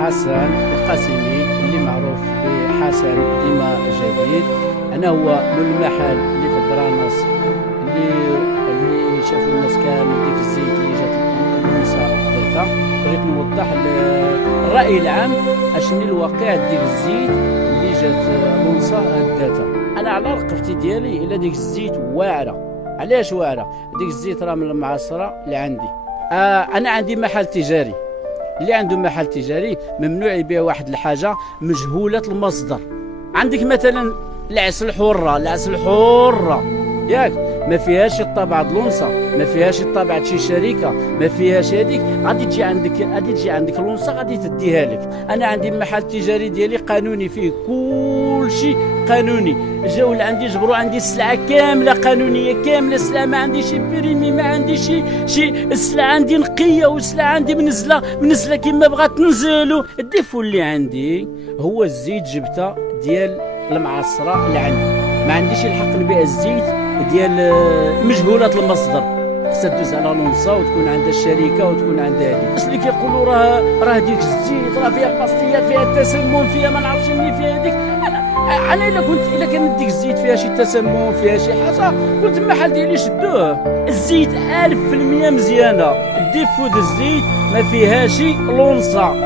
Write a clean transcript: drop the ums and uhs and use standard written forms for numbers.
حسن القاسمي اللي معروف بحسن ديما جديد. انا هو مول المحل اللي في برانس اللي شافوا الناس كامل ديك الزيت اللي جات المنسى دارتها. بغيت نوضح الراي العام اشني الواقع ديك الزيت اللي جات المنسى دارتها. انا على رقبتي ديالي الى ديك الزيت واعره. علاش واعره؟ ديك الزيت راه من المعاصره اللي عندي. انا عندي محل تجاري، اللي عنده محل تجاري ممنوع يبيع واحد الحاجه مجهوله المصدر. عندك مثلا العسل الحره ياك ما فيهاش الطابع لونسا، ما فيهاش الطابع شي شركه، ما فيهاش هذيك، غادي تجي عندك لونسا غادي تديها لك. انا عندي محل تجاري ديالي قانوني، فيه كل شيء قانوني. جاو لعندي جبروا عندي السلعه كامله قانونيه، كامله السلعه، ما عندي شي بريمي، ما عندي شي السلعه عندي نقيه، والسلعه عندي منزله كما بغات تنزلوا. الديفو اللي عندي هو الزيت جبته ديال المعصره اللي عندي. ما عنديش الحق نبيع الزيت ديال مجهوله المصدر. خصها تدوز على لونسا وتكون عندها الشركه وتكون عندها هذه. الناس اللي كيقولوا راه ديك الزيت راه فيها البلاستيات، فيها التسمم، فيها ما نعرفش منين، فيها هذيك. انا الا كانت ديك الزيت فيها شي تسمم، فيها شي حاجه، قلت المحل ديالي شدوه. الزيت 1000% مزيانه. الديفو د الزيت ما فيهاش لونسا.